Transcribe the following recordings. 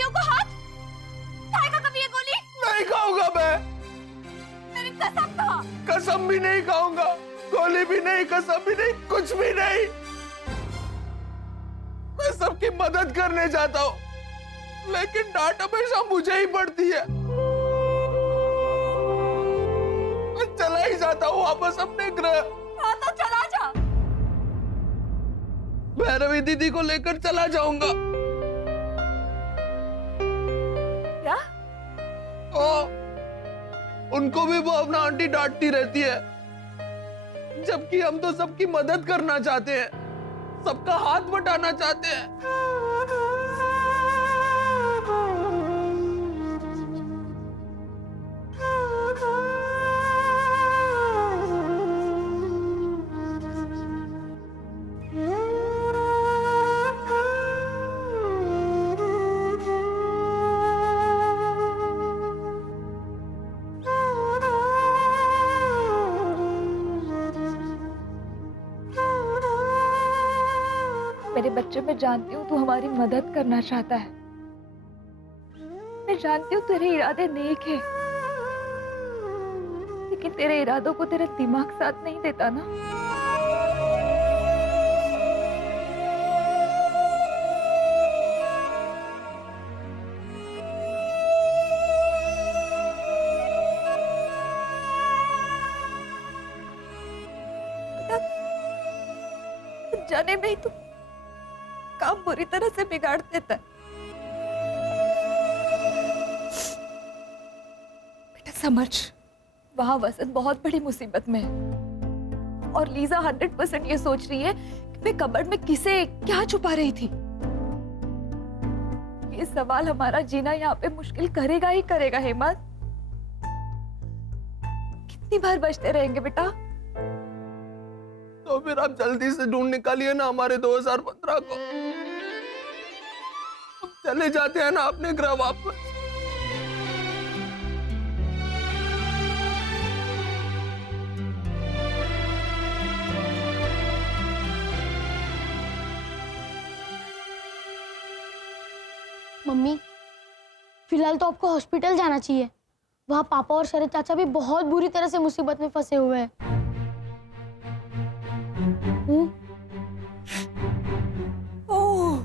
गोलियों को हाथ खाएगा कभी ये गोली? नहीं खाऊंगा मैं। मेरी कसम खा। कसम भी नहीं खाऊंगा, गोली भी नहीं, कसम भी नहीं, कुछ भी नहीं। मैं सबकी मदद करने जाता हूँ, लेकिन डांट हमेशा मुझे ही पड़ती है। मैं चला ही जाता हूँ वापस अपने ग्रह। हाँ तो चला जा। भैरवी दीदी को लेकर चला जाऊंगा। क्या? उनको भी वो अपना आंटी डांटती रहती है, जबकि हम तो सबकी मदद करना चाहते हैं, सबका हाथ बटाना चाहते हैं। मेरे बच्चे, मैं जानती हूँ तू हमारी मदद करना चाहता है। मैं जानती हूँ तेरे इरादे नेक है, लेकिन तेरे इरादों को तेरा दिमाग साथ नहीं देता ना। जाने में ही तू काम बुरी तरह से बिगाड़ देता है। बेटा समझ, वहां वसंत बहुत बड़ी मुसीबत में है और लीजा 100% ये सोच रही है कि मैं कबर्ड में किसे क्या छुपा रही थी। ये सवाल हमारा जीना यहाँ पे मुश्किल करेगा ही करेगा हेमंत। कितनी बार बचते रहेंगे बेटा? तो फिर आप जल्दी से ढूंढ निकालिए ना हमारे 2015 को। हम चले जाते हैं ना अपने ग्रह वापस। मम्मी, फिलहाल तो आपको हॉस्पिटल जाना चाहिए। वहाँ पापा और शरद चाचा भी बहुत बुरी तरह से मुसीबत में फंसे हुए हैं। ओह,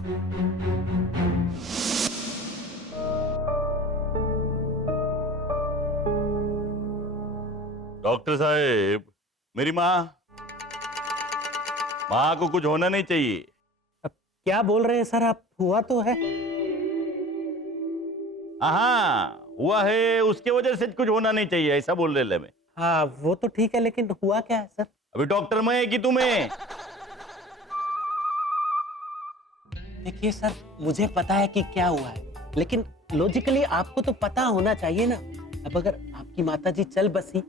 डॉक्टर साहब, मेरी माँ को कुछ होना नहीं चाहिए। अब क्या बोल रहे हैं सर आप? हुआ तो है। हाँ, हुआ है, उसके वजह से कुछ होना नहीं चाहिए, ऐसा बोल रहे मैं। हाँ वो तो ठीक है, लेकिन हुआ क्या है सर? अभी डॉक्टर मैं है कि तुम्हें? देखिए सर, मुझे पता है कि क्या हुआ है, लेकिन लॉजिकली आपको तो पता होना चाहिए ना। अब अगर आपकी माताजी चल बसी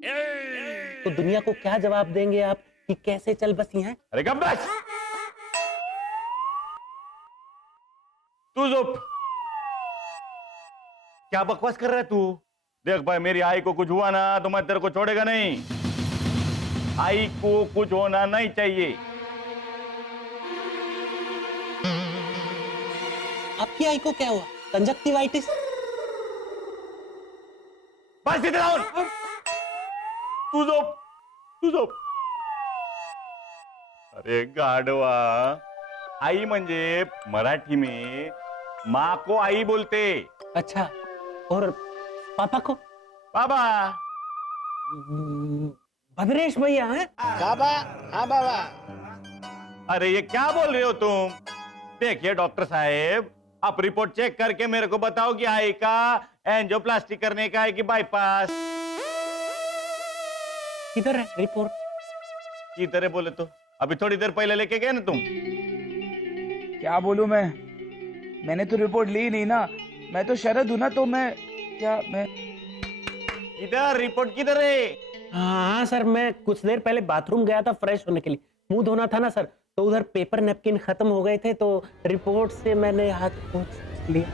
तो दुनिया को क्या जवाब देंगे आप कि कैसे चल बसी हैं? अरे कब बस, तू चुप। क्या बकवास कर रहा है तू? देख भाई, मेरी आई को कुछ हुआ ना तो मैं तेरे को छोड़ेगा नहीं। आई को कुछ होना नहीं चाहिए। आपकी आई को क्या हुआ? कंजक्टिवाइटिस? बस इधर आओ। तू चुप, तू चुप। अरे गाढवा, आई म्हणजे मराठी में माँ को आई बोलते। अच्छा, और पापा को? बाबा। भद्रेश भैया हैं? बाबा, हाँ बाबा। अरे ये क्या बोल रहे हो तुम? देखिए डॉक्टर साहेब, आप रिपोर्ट चेक करके मेरे को बताओ कि आई का एंजियोप्लास्टी करने का है कि बाईपास। किधर है रिपोर्ट? किधर है बोले तो अभी थोड़ी देर पहले लेके गए ना तुम। क्या बोलूं मैंने तो रिपोर्ट ली नहीं ना। मैं तो शरद हूं ना, तो मैं इधर रिपोर्ट किधर है? हाँ सर, मैं कुछ देर पहले बाथरूम गया था फ्रेश होने के लिए, मुंह धोना था ना सर, तो उधर पेपर नैपकिन खत्म हो गए थे, तो रिपोर्ट से मैंने हाथ पोंछ लिया।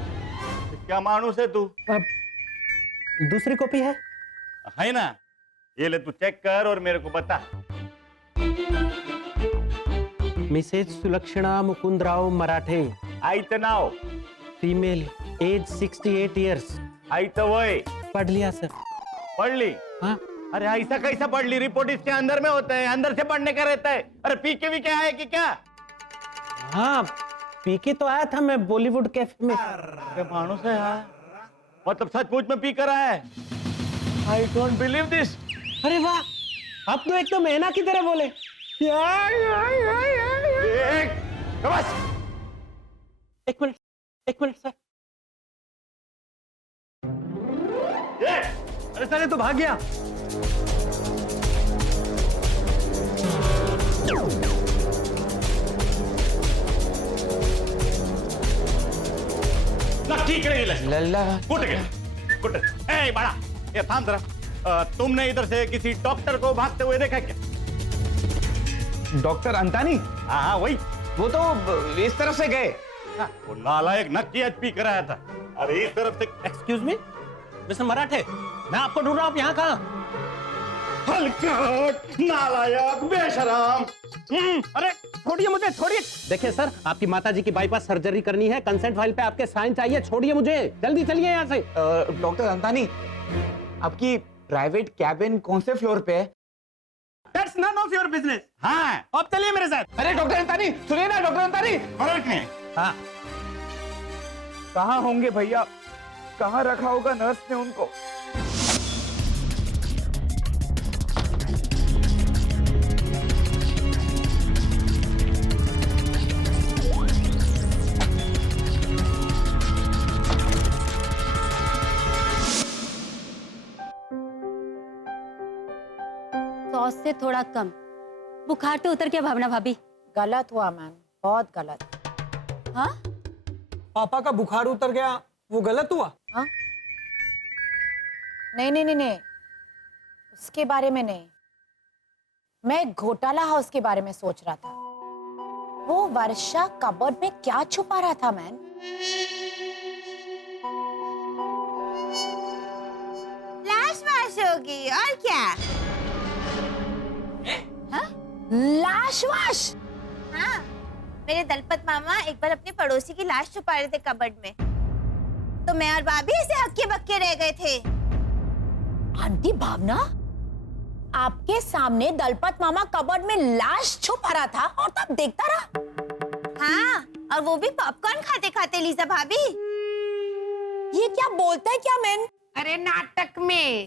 क्या मानुस है तू? अब दूसरी कॉपी है ना? ये ले, तू चेक कर और मेरे को बता। मिसेज सुलक्षणा मुकुंदराव मराठे। आईचं नाव फीमेल, एज 68 ईयर्स। आई तो वही पढ़ लिया सर। पढ़ ली। हाँ अरे ऐसा कैसा पढ़ ली? रिपोर्ट इसके अंदर में होता है, अंदर से पढ़ने का रहता है। अरे पी के भी क्या है कि क्या? हाँ, पी के तो आया था मैं बॉलीवुड कैफे में। क्या मानुस है यार? मतलब सचमुच में पी कर आया है? आई डोंट बिलीव दिस। अरे वाह, आप तो एकदम मैना की तरह बोले। बस एक मिनट सर। अरे साले तो भाग गया। ठीक है लल्ला गुड। ए बड़ा, ये थाम जरा। तुमने इधर से किसी डॉक्टर को भागते हुए देखा क्या? डॉक्टर अंतानी? हाँ वही। वो तो इस तरफ से गए। वो नालायक नक्की पी कर आया था। अरे इस तरफ से। एक्सक्यूज मी मिस्टर मराठे, मैं आपको ढूंढ रहा हूँ, आप यहाँ कहाँ? हल्का नालायक बेशरम। अरे छोड़िए मुझे, छोड़िए। देखिए सर, आपकी माताजी की बाईपास सर्जरी करनी है, कंसेंट फाइल पे आपके साइन चाहिए। छोड़िए मुझे, जल्दी चलिए यहाँ से। डॉक्टर अंतानी, आपकी प्राइवेट कैबिन कौन से फ्लोर पे है? That's none of your business। हाँ अब चलिए मेरे साथ। अरे डॉक्टर अंतानी सुनिए ना, डॉक्टर अंतानी। फर्क नहीं। हाँ कहाँ होंगे भैया? कहाँ रखा होगा नर्स ने उनको? सॉस से थोड़ा कम। बुखार तो उतर गया भावना भाभी? गलत हुआ मैम, बहुत गलत। हाँ? पापा का बुखार उतर गया, वो गलत हुआ? हाँ? नहीं, उसके बारे में नहीं। मैं घोटाला हाउस के बारे में सोच रहा था। वो वर्षा कबर्ड में क्या छुपा रहा था मैन? लाश वाश होगी और क्या? लाश वाश? हाँ, मेरे दलपत मामा एक बार अपने पड़ोसी की लाश छुपा रहे थे कबर्ड में, तो मैं और भाभी ऐसे हक्के बक्के रह गए थे। आंटी भावना, आपके सामने दलपत मामा कबर्ड में लाश छुपा रहा था और तब देखता रहा? हाँ, और वो भी पॉपकॉर्न खाते खाते लीजा भाभी। ये क्या बोलता है क्या मैन? अरे नाटक में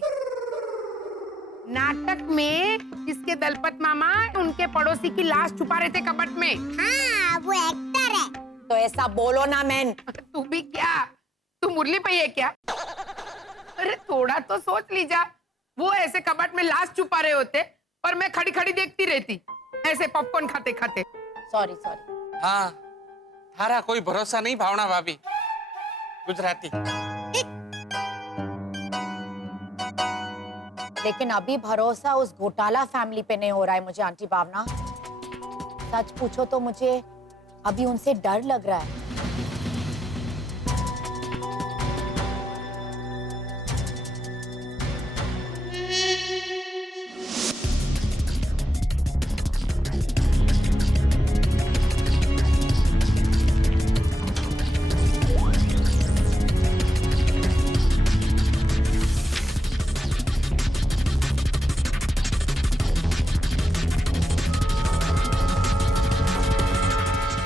इसके दलपत मामा उनके पड़ोसी की लाश छुपा रहे थे कबर्ड में। हाँ, वो एक्टर है। तो ऐसा बोलो ना मैन। तू भी क्या, तू मुरली पई है क्या? अरे थोड़ा तो सोच लीजा। वो ऐसे कबर्ड में लाश छुपा रहे होते और मैं खड़ी खड़ी देखती रहती ऐसे पॉपकॉर्न खाते खाते। सॉरी। हाँ, थारा कोई भरोसा नहीं भावना भाभी। गुजराती। लेकिन अभी भरोसा उस घोटाला फैमिली पे नहीं हो रहा है मुझे आंटी भावना। सच पूछो तो मुझे अभी उनसे डर लग रहा है।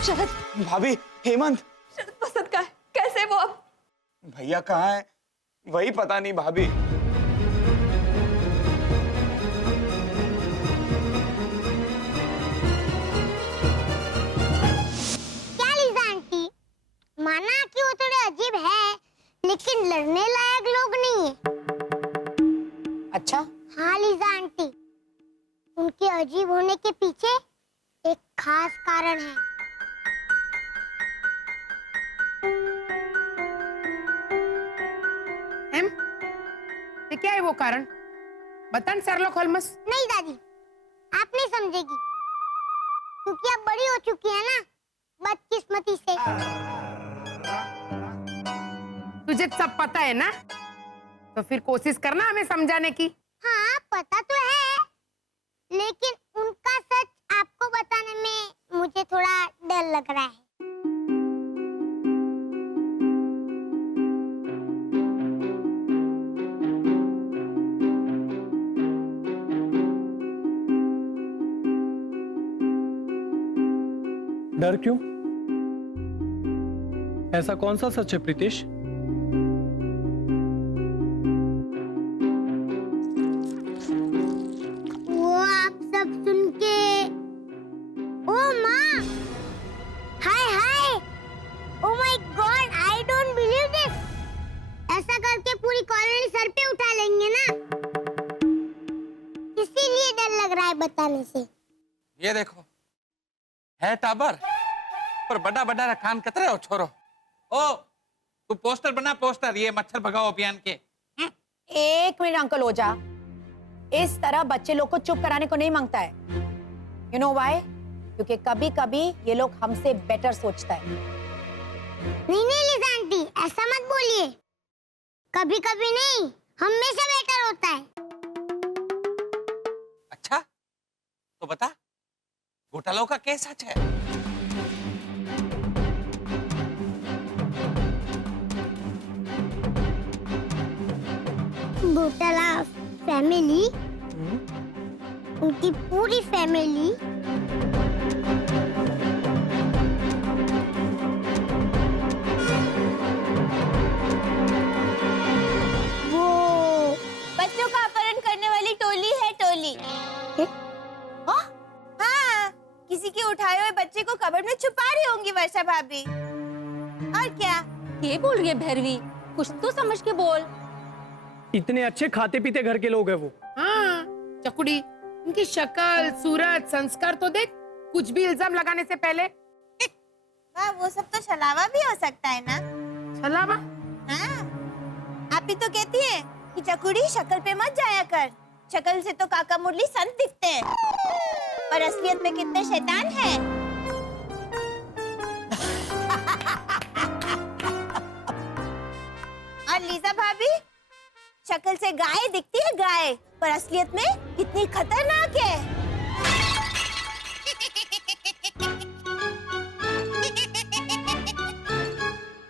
शरद, भाभी, हेमंत। शरद पसंद का है, कैसे वो अब? भैया कहाँ है? वही पता नहीं भाभी। क्या लीजा आंटी, माना कि वो थोड़े अजीब है, लेकिन लड़ने लायक लोग नहीं है। अच्छा? हाँ लीजा आंटी, उनके अजीब होने के पीछे एक खास कारण है। ये क्या है वो कारण? बता शर्लॉक होल्मस। नहीं दादी, आप नहीं समझेगी, क्योंकि आप बड़ी हो चुकी है ना, बदकिस्मती से। तुझे सब पता है ना, तो फिर कोशिश करना हमें समझाने की। हाँ पता तो है, लेकिन उनका सच आपको बताने में मुझे थोड़ा डर लग रहा है। डर क्यों? ऐसा कौन सा सच है प्रीतेश? वो आप सब सुन के, ओ माँ, हाय हाय, oh my god, I don't believe this. ऐसा करके पूरी कॉलोनी सर पे उठा लेंगे ना, इसीलिए डर लग रहा है बताने से। ये देखो है टाबर, पर बड़ा बड़ा कान कतरे हो छोरो। ओ तू पोस्टर बना, पोस्टर, ये मच्छर भगाओ अभियान के। एक मिनट अंकल ओझा, इस तरह बच्चे लोग को चुप कराने को नहीं मांगता है। You know why? क्योंकि कभी कभी ये लोग हमसे बेटर सोचता है। नहीं नहीं लिज़ा आंटी, ऐसा मत बोलिए। कभी कभी नहीं, हमेशा बेटर होता है। अच्छा तो बता, घोटालों का क्या सच है? घोटाला फैमिली, उनकी पूरी फैमिली वो बच्चों का अपहरण करने वाली टोली है, टोली। हाँ, किसी के उठाए हुए बच्चे को कबर्ड में छुपा रही होंगी वर्षा भाभी। और क्या? ये बोल रही है भैरवी, कुछ तो समझ के बोल। इतने अच्छे खाते पीते घर के लोग हैं वो। हाँ चकुड़ी, उनकी शक्ल, सूरत, संस्कार तो देख। कुछ भी इल्जाम लगाने से पहले। वाह, वो सब तो छलावा भी हो सकता है ना? छलावा? हाँ, आप ही तो कहती है कि चकुड़ी शक्ल पे मत जाया कर, शक्ल से तो काका मुरली संत दिखते हैं, पर असलियत में कितने शैतान हैं। और लीजा भाभी, शक्ल से गाय दिखती है गाय, पर असलियत में कितनी खतरनाक है।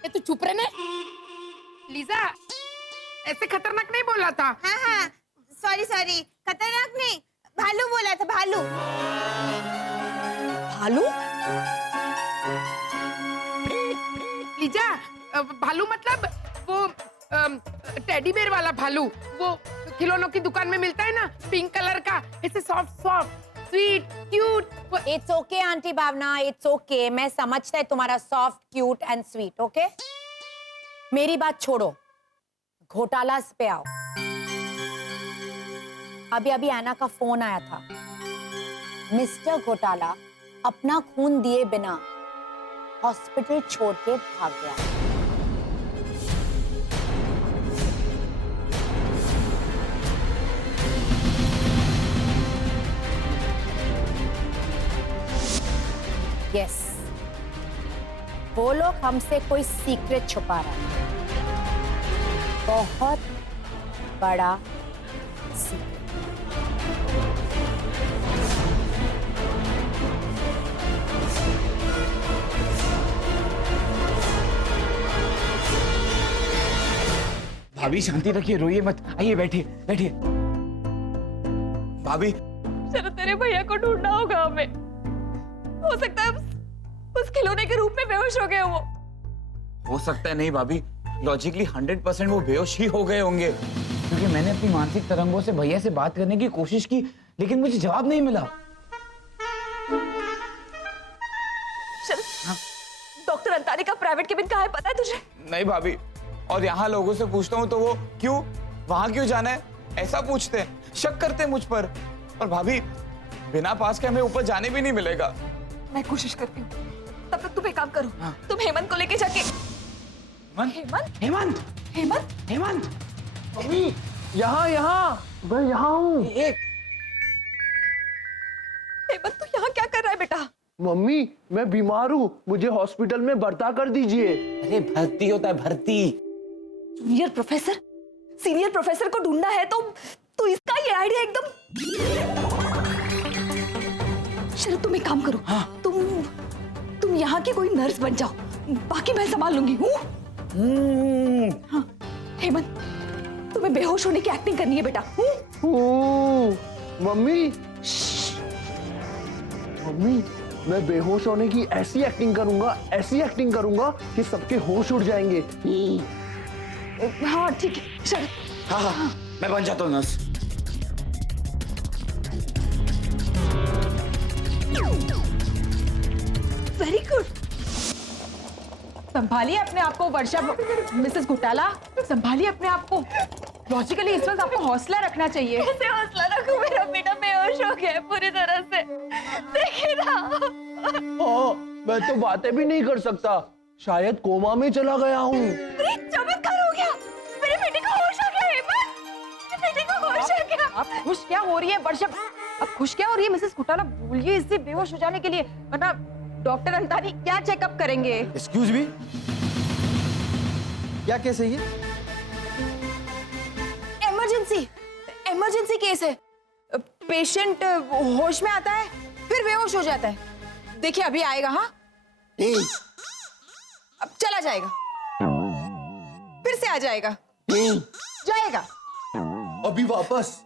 ये तू चुप रहने। लीजा, ऐसे खतरनाक नहीं बोला था। हाँ हाँ, सॉरी सॉरी, खतरनाक नहीं, भालू बोला था, भालू। भालू? लीजा, भालू मतलब वो टेडी बेयर वाला भालू, वो खिलौनों की दुकान में मिलता है ना, पिंक कलर का, ऐसे soft soft, sweet, cute. It's okay aunty Bhavna, it's okay. मैं समझता है तुम्हारा soft, cute and sweet, okay? मेरी बात छोड़ो, घोटाला पे आओ। अभी अभी एना का फोन आया था। मिस्टर घोटाला अपना खून दिए बिना हॉस्पिटल छोड़ के भाग गया। यस, वो लोग हमसे कोई सीक्रेट छुपा रहा है, बहुत बड़ा सीक्रेट। भाभी शांति रखिए, रोइए मत, आइए बैठिए बैठिए। भाभी, शरद, तेरे भैया को ढूंढना होगा हमें। हो सकता है उस खिलौने के रूप में बेहोश हो गए वो। हो सकता है नहीं भाभी, लॉजिकली 100% वो बेहोश ही हो गए होंगे, क्योंकि मैंने अपनी मानसिक तरंगों से भैया से बात करने की कोशिश की, लेकिन मुझे जवाब नहीं मिला। शरद, डॉक्टर अंतारी का प्राइवेट केबिन कहाँ है, पता है तुझे? नहीं भाभी, और यहाँ लोगों से पूछता हूँ तो वो क्यों, वहां क्यों जाना है, ऐसा पूछते हैं, शक करते हैं मुझ पर। और भाभी, बिना पास के हमें ऊपर जाने भी नहीं मिलेगा। मैं कोशिश करती हूँ, तब तक तुम एक काम करो। हाँ। तुम हेमंत को लेके जाके। हेमंत? हेमंत? हेमंत? हेमंत? हेमंत? मम्मी, यहाँ मैं यहाँ हूँ। हेमंत, तू यहाँ क्या कर रहा है बेटा? मम्मी, मैं बीमार हूँ, मुझे हॉस्पिटल में भर्ता कर दीजिए। अरे भर्ती होता है, भर्ती। जूनियर प्रोफेसर, सीनियर प्रोफेसर को ढूंढना है तो इसका ये आइडिया एकदम। शरद, तुम एक काम करो। हाँ? तुम यहाँ की कोई नर्स बन जाओ, बाकी मैं संभाल लूंगी। हाँ, हेमंत, तुम्हें बेहोश होने की एक्टिंग करनी है बेटा। मम्मी, मम्मी, मैं बेहोश होने की ऐसी एक्टिंग करूंगा कि सबके होश उड़ जाएंगे। हाँ ठीक है शरद। हाँ, मैं बन जाता हूँ नर्स। Very good. संभालिए अपने आप को वर्षा, मिसेस घोटाला, संभालिए अपने आप को। लॉजिकली इस वक्त आपको हौसला रखना चाहिए। कैसे हौसला रखूं? मेरा बेटा बेहोश हो गया है पूरी तरह से। देखिए ना। मैं तो बातें भी नहीं कर सकता, शायद कोमा में चला गया हूँ। अरे चमत्कार हो गया, मेरे बेटे को होश आ गया है। मेरे बेटे को होश आ गया। आप खुश क्या हो रही है वर्षा? आप खुश क्या हो रही है मिसेस घोटाला? बोलिए इससे बेहोश हो जाने के लिए, वरना डॉक्टर अंतानी क्या चेकअप करेंगे? एक्सक्यूज मी, क्या केस है ये? इमरजेंसी केस है। पेशेंट होश में आता है फिर बेहोश हो जाता है। देखिए अभी आएगा। हाँ अब चला जाएगा, फिर से आ जाएगा, जाएगा। अभी वापस।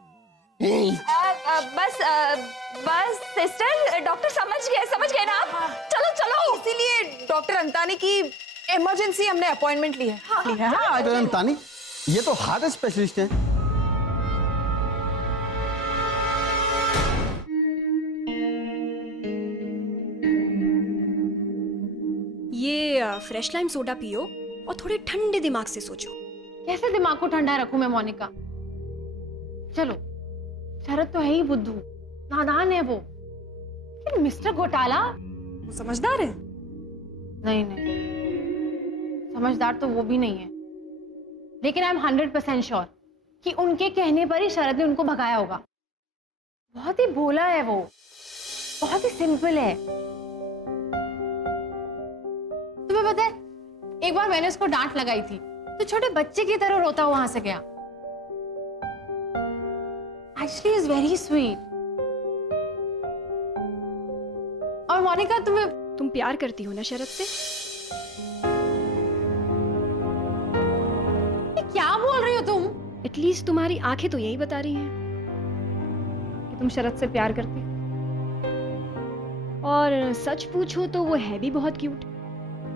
बस सिस्टर, डॉक्टर समझ गए ना आप? चलो। इसीलिए डॉक्टर अंतानी की इमरजेंसी हमने अपॉइंटमेंट ली है। हाँ, डॉक्टर अंतानी, ये तो हार्ट स्पेशलिस्ट हैं। ये फ्रेश लाइम सोडा पियो और थोड़े ठंडे दिमाग से सोचो। कैसे दिमाग को ठंडा रखूं मैं मोनिका? चलो, शरद तो है ही बुद्धू, नादान है वो। लेकिन मिस्टर घोटाला वो समझदार है। नहीं, समझदार तो वो भी नहीं है। लेकिन आई एम 100% श्योर कि उनके कहने पर ही शरद ने उनको भगाया होगा। बहुत ही भोला है वो, बहुत ही सिंपल है। तुम्हें पता है, एक बार मैंने उसको डांट लगाई थी तो छोटे बच्चे की तरह रोता वहां से गया। Actually, is very sweet. और मोनिका, तुम प्यार करती हो ना शरद से? क्या बोल रही हो तुम? एटलीस्ट तुम्हारी आंखें तो यही बता रही हैं कि तुम शरद से प्यार करती हो। और सच पूछो तो वो है भी बहुत क्यूट।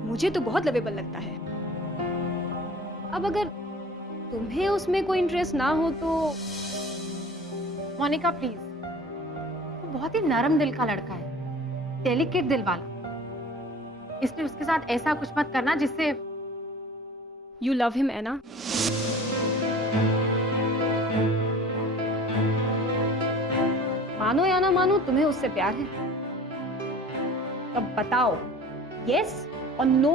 मुझे तो बहुत लवेबल लगता है। अब अगर तुम्हें उसमें कोई इंटरेस्ट ना हो तो मोनिका प्लीज, वो बहुत ही नरम दिल का लड़का है, डेलिकेट दिल वाला। इसलिए उसके साथ ऐसा कुछ मत करना जिससे। यू लव हिम है ना? मानो या ना मानो, तुम्हें उससे प्यार है। तब बताओ, यस और नो?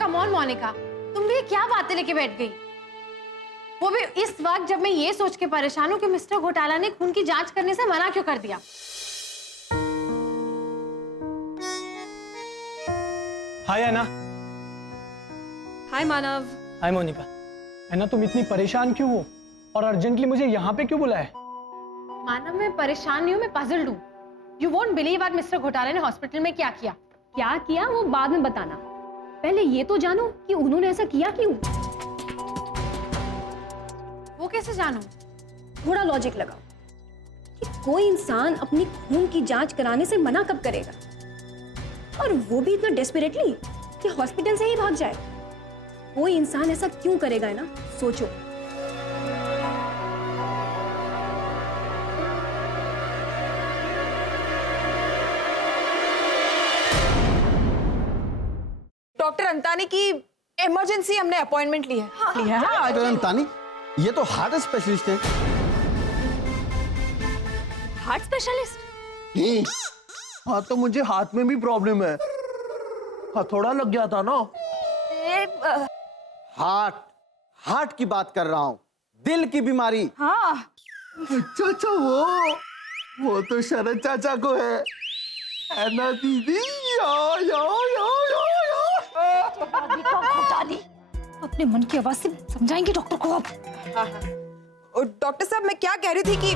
कम ऑन मोनिका, तुम भी क्या बातें लेके बैठ गई? वो भी इस वक्त जब मैं ये सोच के परेशान हूं कि मिस्टर घोटाला ने खून की जांच करने से मना क्यों कर दिया। हाय अन्ना। हाय मानव। हाय मोनिका। अन्ना, तुम इतनी परेशान क्यों हो और अर्जेंटली मुझे यहाँ पे क्यों बुलाया? मानव, मैं परेशान नहीं हूँ, मैं पजल्ड हूँ। यू वोंट बिलीव आज मिस्टर घोटाला ने हॉस्पिटल में क्या किया। क्या किया वो बाद में बताना, पहले ये तो जानो कि उन्होंने ऐसा किया क्यों। वो कैसे जानूं? थोड़ा लॉजिक लगाओ कि कोई इंसान अपनी खून की जांच कराने से मना कब करेगा, और वो भी इतना डेस्परेटली कि हॉस्पिटल से ही भाग जाए। कोई इंसान ऐसा क्यों करेगा, है ना? सोचो। डॉक्टर अंतानी की इमरजेंसी हमने अपॉइंटमेंट ली है। डॉक्टर अंतानी, ये तो हार्ट स्पेशलिस्ट हैं। Heart specialist? हाँ, तो मुझे हाथ में भी प्रॉब्लम है, हथौड़ा लग गया था ना। हार्ट की बात कर रहा हूँ, दिल की बीमारी। हाँ। अच्छा, वो तो शरद चाचा को है ना दीदी? अपने मन की आवाज से समझाएंगे डॉक्टर को अब। डॉक्टर साहब, मैं क्या कह रही थी कि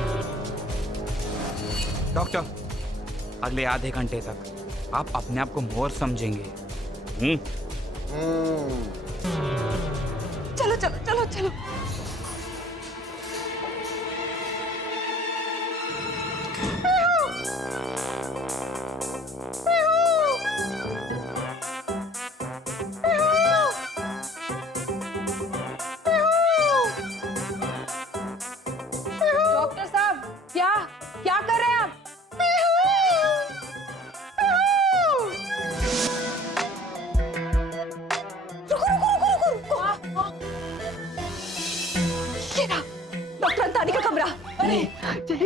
डॉक्टर, अगले आधे घंटे तक आप अपने आप को मोर समझेंगे। चलो।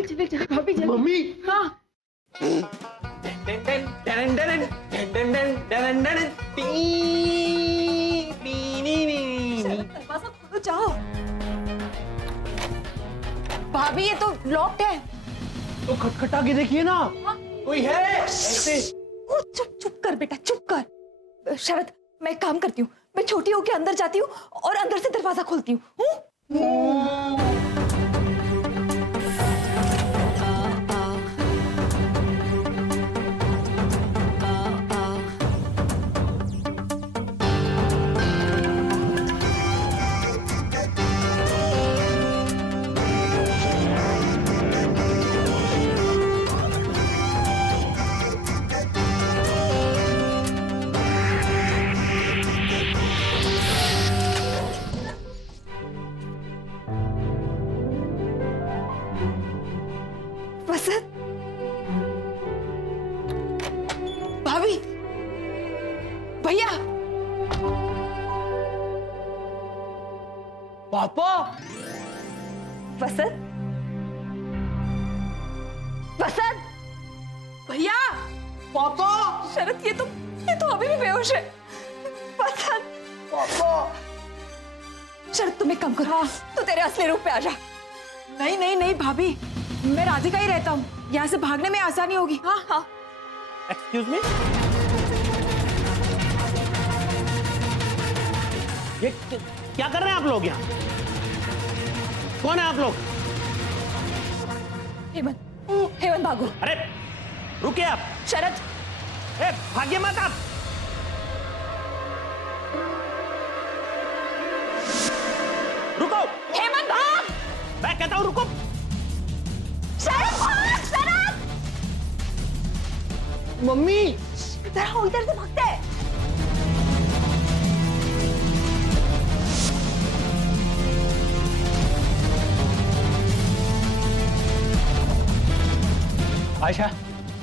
चले चले भाभी जल्दी। मम्मी हाँ दरवाजा खोलो जाओ। भाभी ये तो लॉक्ड है। तो खटखटा के देखिए ना, कोई है ऐसे। ओ, चुप चुप कर बेटा, चुप कर। शरद मैं एक काम करती हूँ, मैं छोटी होके अंदर जाती हूँ और अंदर से दरवाजा खोलती हूँ। वसंत, भाभी, भैया, पापा। वसंत, वसंत, भैया, पापा। शरद ये तो अभी भी बेहोश है। वसंत, पापा। शरद तुम एक काम करो, तू तेरे असली रूप पे आ जा। नहीं नहीं नहीं भाभी, मैं राधिका ही रहता हूँ, यहाँ से भागने में आसानी होगी। हाँ हाँ। एक्सक्यूज मी, ये क्या कर रहे हैं आप लोग यहाँ? कौन है आप लोग? हेमंत, हेमंत भागो। अरे रुकिए आप। शरद, भागिए मत आप। रुको। हेमंत भाग। मैं कहता हूँ रुको। शरद भाग, शरद। मम्मी इधर आओ, इधर से भागते हैं। आयशा,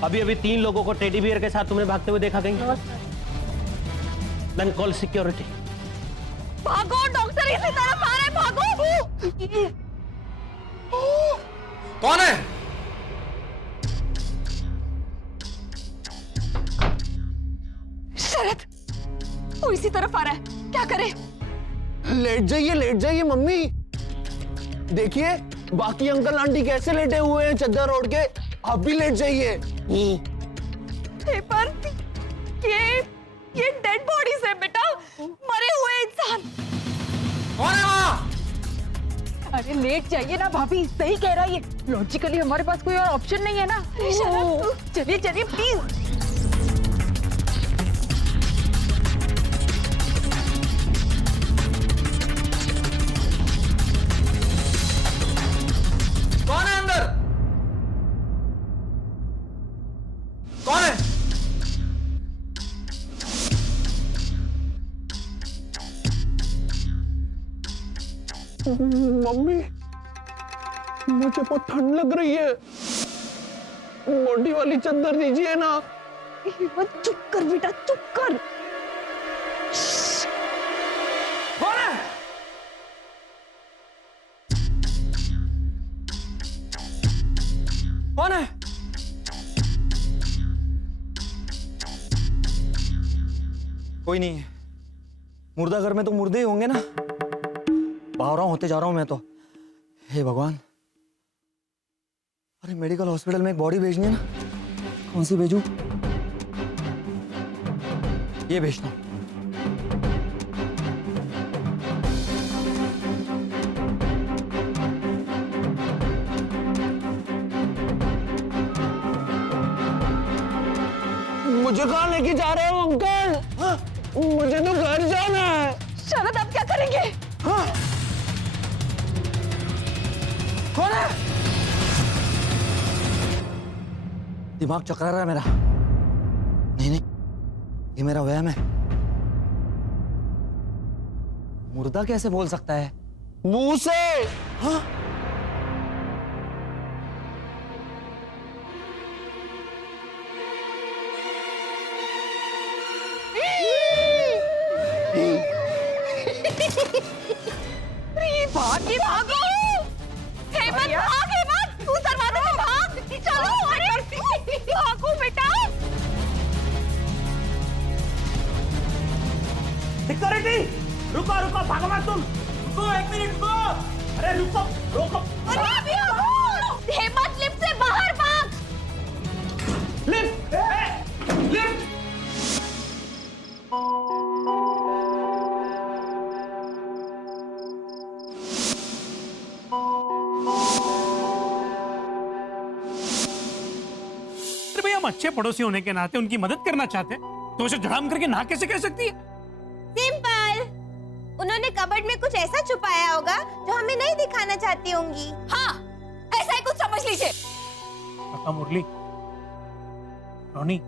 अभी अभी 3 लोगों को टेडी बियर के साथ तुमने भागते हुए देखा कहीं? Then call security. भागो, डॉक्टर इसी तरफ आ रहे हैं, भागो। कौन है? शरद, वो इसी तरफ आ रहा है, क्या करे? लेट जाइए मम्मी। देखिए बाकी अंकल आंटी कैसे लेटे हुए हैं चद्दर ओढ़ के, आप भी लेट जाइए। पर ये डेड बॉडीज है बेटा, मरे हुए इंसान। कौन है वहाँ? अरे लेट जाइए ना भाभी, सही कह रहा है ये। लॉजिकली हमारे पास कोई और ऑप्शन नहीं है ना। चलिए चलिए प्लीज। कौन है अंदर? कौन है? मम्मी मुझे बहुत ठंड लग रही है, मोटी वाली चद्दर दीजिए ना। चुप कर बेटा, चुप कर। कौन है? कौन है? कोई नहीं है। मुर्दाघर में तो मुर्दे ही होंगे ना। बावरा होते जा रहा हूं मैं तो। हे भगवान। अरे मेडिकल हॉस्पिटल में एक बॉडी भेजनी है ना, कौन सी भेजूं? ये भेजना। मुझे कहाँ लेके जा रहे हो अंकल? मुझे तो घर जाना है। शरद अब क्या करेंगे? कौन है? दिमाग चकरा रहा है मेरा। नहीं नहीं, ये मेरा वहम है। मुर्दा कैसे बोल सकता है? मुंह से। हाँ? भागो, हेमंत भाग, हेमंत तू दरवाजे से भागो बेटा। सिक्योरिटी, रुको रुको, भागो मत तुम, रुको 1 मिनट रुको, अरे रुको रुको। हेमंत लिफ्ट से बाहर भाग। Lift, lift. अरे भैया, हम अच्छे पड़ोसी होने के नाते उनकी मदद करना चाहते हैं, तो उसे झड़ाम करके ना कैसे कह सकती है? सिंपल, उन्होंने कबर्ड में कुछ ऐसा छुपाया होगा जो हमें नहीं दिखाना चाहती होंगी। हाँ, ऐसा ही कुछ समझ लीजिए। काका मुरली, रोनी,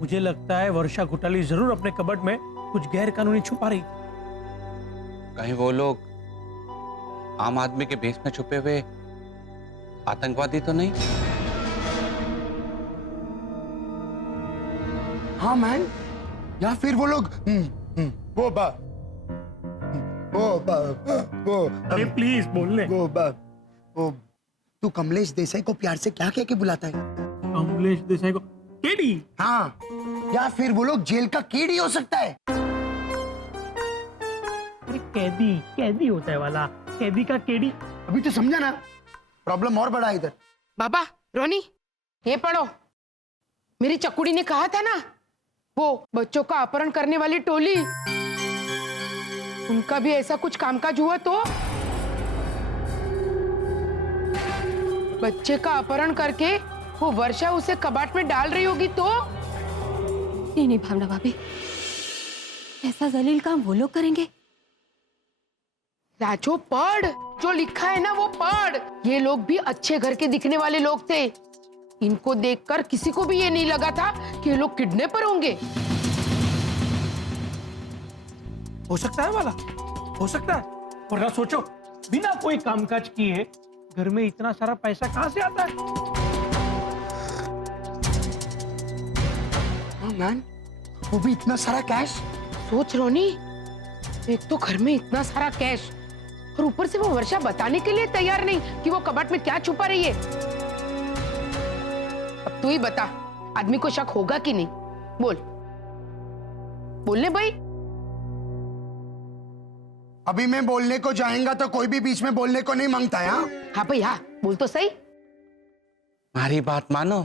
मुझे लगता है वर्षा घोटाली जरूर अपने कबर्ड में कुछ गैर कानूनी छुपा रही थी। कहीं वो लोग आम आदमी के भेष में छुपे हुए आतंकवादी तो नहीं? हाँ मैन, या फिर वो लोग अरे प्लीज बोलने। तू कमलेश देसाई को प्यार से क्या कह के बुलाता है? कमलेश देसाई को केडी? हाँ, या फिर वो लोग जेल का केडी हो सकता है। अरे कैदी, कैदी होता है वाला, कैदी का केडी। अभी तो समझा ना, प्रॉब्लम और बड़ा इधर। बाबा, रोनी, ये पढ़ो। मेरी चकुड़ी ने कहा था ना, वो बच्चों का अपहरण करने वाली टोली, उनका भी ऐसा कुछ कामकाज हुआ तो? बच्चे का अपहरण करके वो वर्षा उसे कबाट में डाल रही होगी तो? नहीं नहीं भावना भाभी, ऐसा जलील काम वो लोग करेंगे? राजो पढ़, जो लिखा है ना वो पढ़। ये लोग भी अच्छे घर के दिखने वाले लोग थे। इनको देखकर किसी को भी ये नहीं लगा था कि ये लोग किडनैपर होंगे। हो सकता है वाला, हो सकता है। और ना सोचो, बिना कोई कामकाज किए घर में इतना सारा पैसा कहां से आता है? मैन, वो भी इतना सारा कैश। सोच रोनी, एक तो घर में इतना सारा कैश और ऊपर से वो वर्षा बताने के लिए तैयार नहीं कि वो कबाट में क्या छुपा रही है। अब तू ही बता, आदमी को शक होगा कि नहीं? बोल, बोलने भाई। अभी मैं बोलने को जाएंगा तो कोई भी बीच में बोलने को नहीं मांगता है। हाँ भाई हाँ, बोल तो सही। हमारी बात मानो,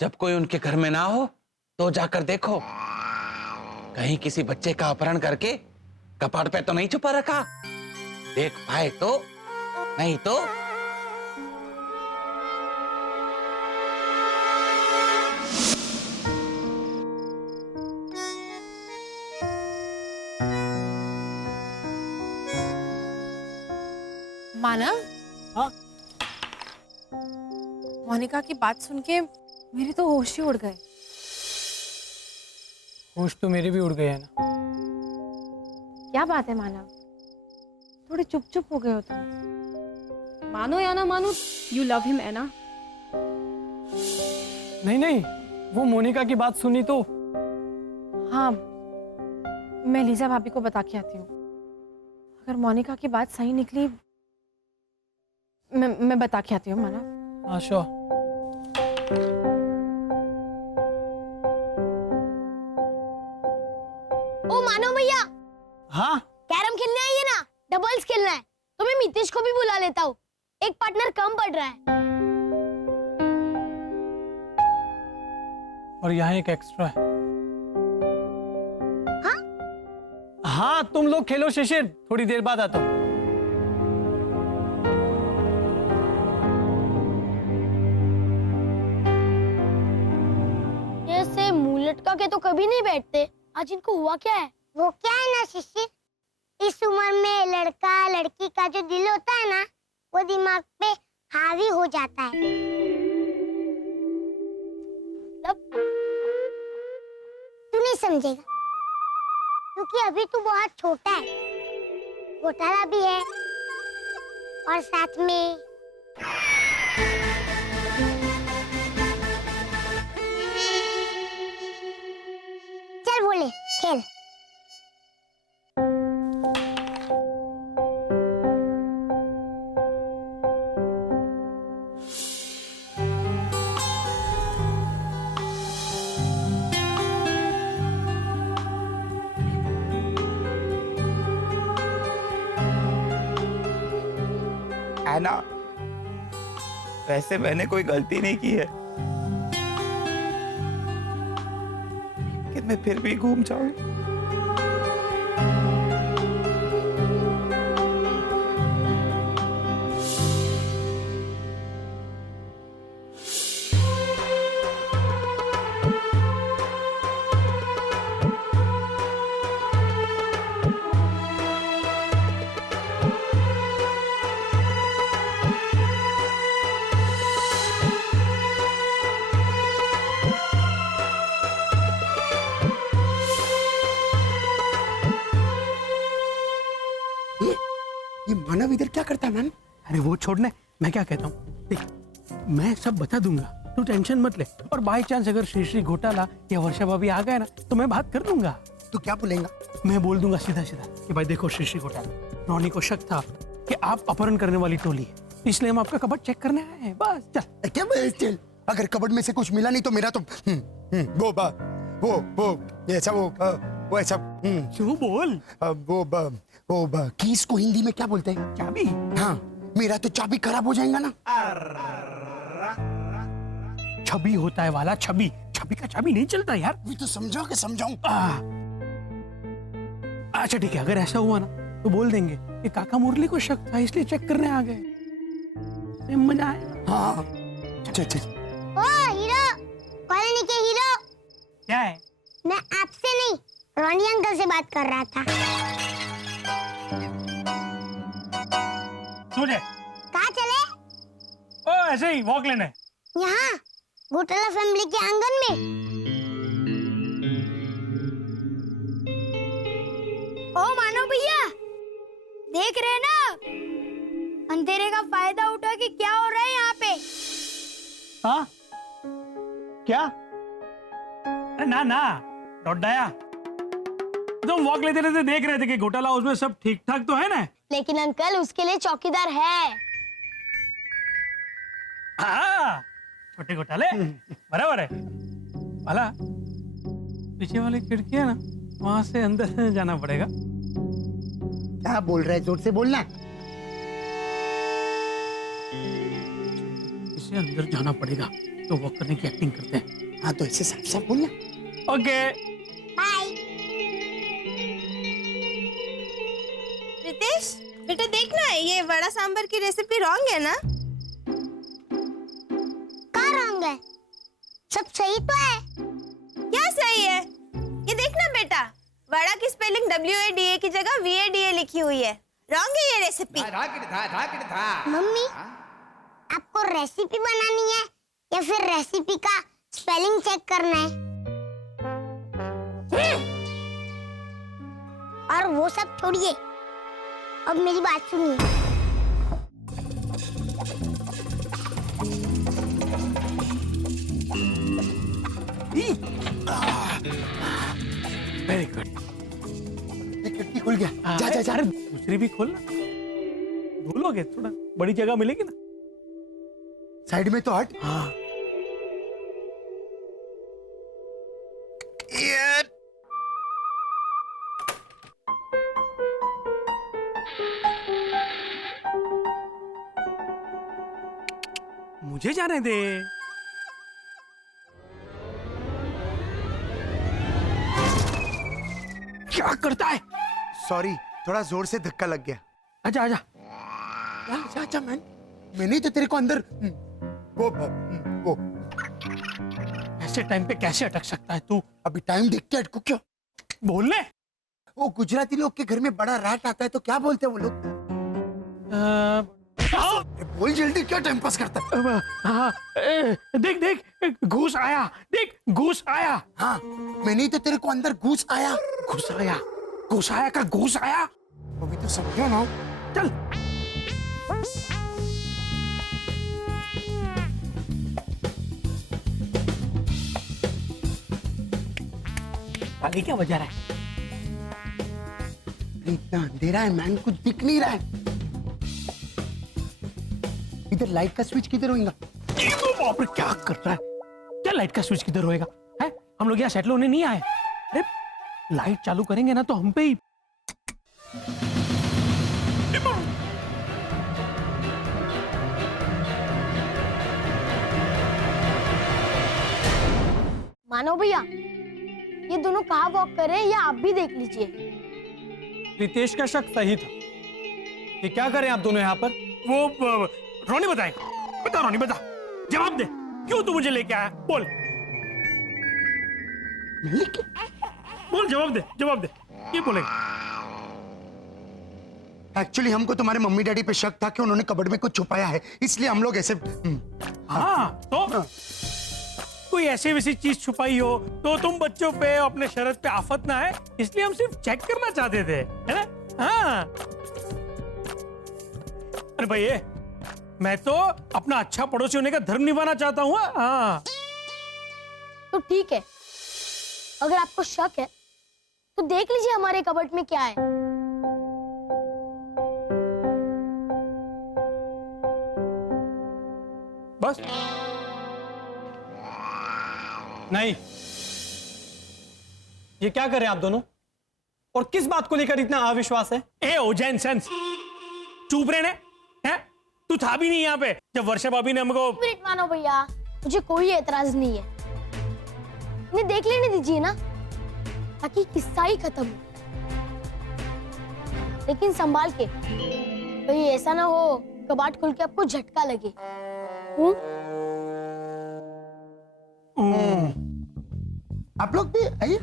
जब कोई उनके घर में ना हो तो जाकर देखो, कहीं किसी बच्चे का अपहरण करके कपाट पे तो नहीं छुपा रखा। देख पाए तो, नहीं तो मानव। हाँ? मोनिका की बात सुन के मेरे तो होश ही उड़ गए। होश तो मेरे भी उड़ गए हैं ना। क्या बात है मानव, थोड़े चुप चुप हो गए हो तुम। मानो या ना मानो, यू लव हिम है ना? नहीं नहीं, वो मोनिका की बात सुनी तो। हाँ, मैं लीजा भाभी को बता के आती हूँ। अगर मोनिका की बात सही निकली, मैं बता के आती हूँ मानव। आशा, ओ मानो भैया, हाँ कैरम खेलने आइए ना, डबल्स खेलना है। तो मैं मितेश को भी बुला लेता हूँ, एक पार्टनर कम पड़ रहा है। और यहाँ एक एक्स्ट्रा है। हाँ? हाँ, तुम लोग खेलो शिशिर, थोड़ी देर बाद आता हूँ। जैसे मुंह लटका के तो कभी नहीं बैठते, आज इनको हुआ क्या है? वो क्या है ना शिशिर, इस उम्र में लड़का लड़की का जो दिल होता है ना, वो दिमाग पे हावी हो जाता है। तू नहीं समझेगा, क्योंकि अभी तू बहुत छोटा है, घोटाला भी है और साथ में चल बोले खेल। है ना, वैसे मैंने कोई गलती नहीं की है, लेकिन मैं फिर भी घूम जाऊं। ये मानव इधर क्या करता है मैम? अरे वो छोड़ने, मैं क्या कहता हूँ, देख मैं सब बता दूंगा, तू टेंशन मत ले। और बाय चांस अगर श्री श्री घोटाला या वर्षा भाभी आ गए ना तो मैं बात कर लूंगा। तू क्या बोलेगा? मैं बोल दूंगा सीधा सीधा कि भाई देखो श्री श्री घोटाला, रोनी को शक था कि आप अपहरण करने वाली टोली है, इसलिए हम आपका कबर्ड चेक करने आए हैं। बस चल। क्या चल, अगर कबर्ड में से कुछ मिला नहीं तो मेरा तो वो ऐसा क्यों बोल, कीस को हिंदी में क्या बोलते हैं? चाबी। हाँ, मेरा तो चाबी खराब हो जाएगा ना। छवि होता है वाला, छवि, छवि का चाबी नहीं चलता यार। अभी तो समझाओ कि समझाऊं? अच्छा ठीक है, अगर ऐसा हुआ ना तो बोल देंगे कि काका मुरली को शक था इसलिए चेक करने आ गए, मजा आएगा। हाँ चल चल। ओ हीरो, कॉलोनी के हीरो। क्या है? मैं आपसे नहीं, रोनी अंकल से बात कर रहा था। तुझे कहाँ चले? ओ ऐसे ही वॉक लेने। यहाँ घोटाला फैमिली के आंगन में। ओ मानो भैया, देख रहे ना अंधेरे का फायदा उठा के क्या हो रहा है यहाँ पे? हाँ क्या? अरे ना ना डोडाया, तुम वॉक लेते रहते देख रहे थे कि घोटाला हाउस में सब ठीक ठाक तो है ना? लेकिन अंकल उसके लिए चौकीदार है। हाँ छोटे घोटाले बराबर है वाला, पीछे वाली खिड़की है ना वहां से अंदर जाना पड़ेगा। क्या बोल रहा है? जोर से बोलना। इसे अंदर जाना पड़ेगा तो वॉक करने की एक्टिंग करते हैं। हाँ तो ऐसे साफ साफ बोलना। Okay bye. रितेश बेटा देखना, ये वड़ा सांबर की रेसिपी रॉन्ग है ना? कहाँ रॉन्ग है? सब सही तो है। क्या सही है? ये देखना बेटा, वड़ा की स्पेलिंग WADA की जगह VADA लिखी हुई है। रॉन्ग है ये रेसिपी। मम्मी, आपको रेसिपी बनानी है या फिर रेसिपी का स्पेलिंग चेक करना है? और वो सब छोड़िए, अब मेरी बात सुनिए। वेरी गुड, खिड़की खुल गया। जा जा जा। अरे दूसरी भी खोलना, धुलोगे थोड़ा बड़ी जगह मिलेगी ना। साइड में तो हट। हाँ मुझे जाने दे। क्या करता है? सॉरी, थोड़ा जोर से धक्का लग गया। आजा आजा। आजा आजा मैन, मैंने तो तेरे को अंदर वो ऐसे टाइम पे कैसे अटक सकता है तू? अभी टाइम देख के अटकू क्यों? बोलने। वो गुजराती लोग के घर में बड़ा रैट आता है तो क्या बोलते हैं वो लोग? बोल जल्दी, क्या टाइम पास करता है? हाँ, देख देख घूस आया, देख घूस आया। हाँ मैंने तो तेरे को अंदर घूस आया। घुस आया, घुस आया का घुस आया। अभी तो समझो ना। चल ताली क्या बजा रहा है? इतना अंधेरा है मैन, कुछ दिख नहीं रहा है। इधर लाइट का स्विच किधर होगा? बाप रे, क्या कर रहा है? क्या लाइट का स्विच किधर होएगा? है हम लोग यहाँ सेटल होने नहीं आए। अरे लाइट चालू करेंगे ना तो हम पे ही मानो भैया, ये दोनों कहाँ वॉक कर रहे हैं, या आप भी देख लीजिए। रितेश का शक सही था। ये क्या करें आप दोनों यहाँ पर? वो रोनी बताएगा। बता रोनी, बता, जवाब दे, क्यों तू मुझे लेके आया? बोल बोल, जवाब दे, जवाब दे, ये बोलेगा। एक्चुअली हमको तुम्हारे मम्मी डैडी पे शक था कि उन्होंने कबर्ड में कुछ छुपाया है, इसलिए हम लोग ऐसे। हाँ, तो कोई ऐसी वैसी चीज छुपाई हो तो तुम बच्चों पे, अपने शरद पे आफत ना है, इसलिए हम सिर्फ चेक करना चाहते थे, है ना? हाँ। अरे भाई, मैं तो अपना अच्छा पड़ोसी होने का धर्म निभाना चाहता हूँ। हाँ, तो ठीक है, अगर आपको शक है तो देख लीजिए हमारे कबर्ड में क्या है। बस? नहीं। ये क्या कर रहे हैं आप दोनों, और किस बात को लेकर इतना अविश्वास है? ए ओजैन सेंस, चुप रहे हैं? तू था भी नहीं यहाँ पे जब वर्षा भाभी ने हमको। मिनट मानो भैया, मुझे कोई एतराज नहीं है, इन्हें देख लेने दीजिए ना, ताकि किस्सा ही खत्म हो। लेकिन संभाल के, कहीं ऐसा ना हो कबाट खुल के आपको झटका लगे। आप लोग भी आइए।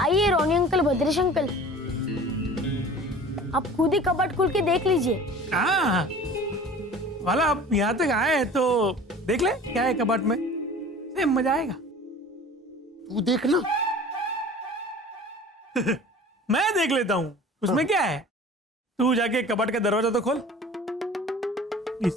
आइए रोनी अंकल, भद्रेश अंकल, आप खुद ही कबर्ड खोल के देख लीजिए। हाँ, वाला आप यहाँ तक आए हैं तो देख ले क्या है कबर्ड में, मजा आएगा। तू देखना। मैं देख लेता हूँ, उसमें क्या है? तू जाके कबर्ड का दरवाजा तो खोल प्लीज।